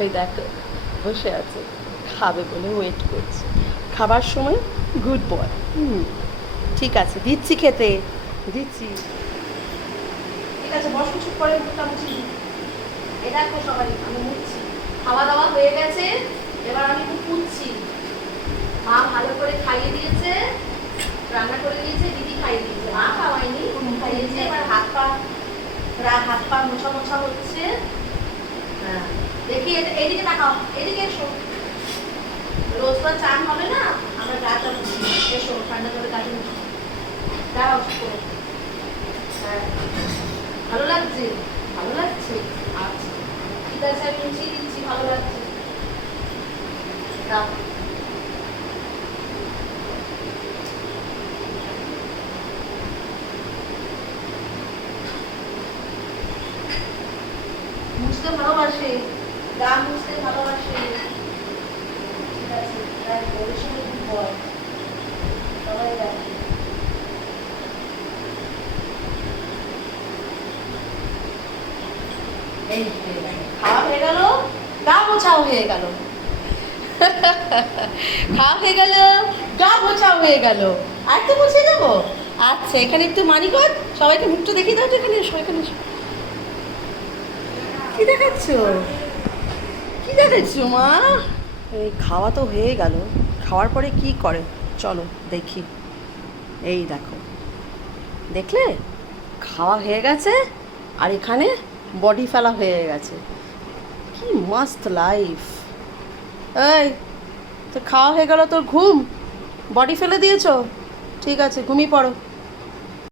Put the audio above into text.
ওই দেখো বসে আছে, খাবে বলে ওয়েট করছে। খাবার সময় গুড বয়। ঠিক আছে, দিচ্ছি খেতে, দিচ্ছি। ঠিক আছে, বসো, চুপ করে মুখটা মুছি। এ দেখো সবাই, আমি মুছছি। খাওয়া দাওয়া হয়ে গেছে, এবার আমি খুব পুচ্ছি। মা ভালো করে খাইয়ে দিয়েছে, রান্না করে দিয়েছে, দিদি খাইয়ে দিয়েছে। মা খাওয়াইনি, খাইয়েছে। এবার হাত পা মোছা মোছা হচ্ছে। হ্যাঁ, দেখি এদিকে তাকাও, এদিকে এসো। রোজ তো চান হবে না, আমরা গাটা মুছি। এসো, ঠান্ডা করে গাটা মুছি। দাঁড়াও করে। হ্যাঁ, ভালো লাগছে? ভালো লাগছে? আচ্ছা ঠিক আছে, আমি মুছিয়ে দিচ্ছি। ভালো লাগছে, দাও। মুছতে ভালোবাসে, গা মুছতে ভালোবাসে। ঠিক আছে, ওর সঙ্গে খুব ভয়, সবাই দেখে। এই খাওয়া হয়ে গেল, গা মোছাও হয়ে গেল। খাওয়া হয়ে গেল, গা মোছাও হয়ে গেল। আর তো মুছে যাবো। আচ্ছা, এখানে একটু মানিকত, সবাইকে মুখটা দেখিয়ে দাও তো। এখানে এসো, এখানে এসো। কি দেখাচ্ছ, কি দেখাচ্ছ মা? এই খাওয়া তো হয়ে গেল, খাওয়ার পরে কি করে চলো দেখি। এই দেখো, দেখলে খাওয়া হয়ে গেছে, আর এখানে বডি ফেলা হয়ে গেছে। কি মস্ত লাইফ। এই তো খাওয়া হয়ে গেল, তোর ঘুম, বডি ফেলে দিয়েছো? ঠিক আছে, ঘুমিয়ে পড়ো।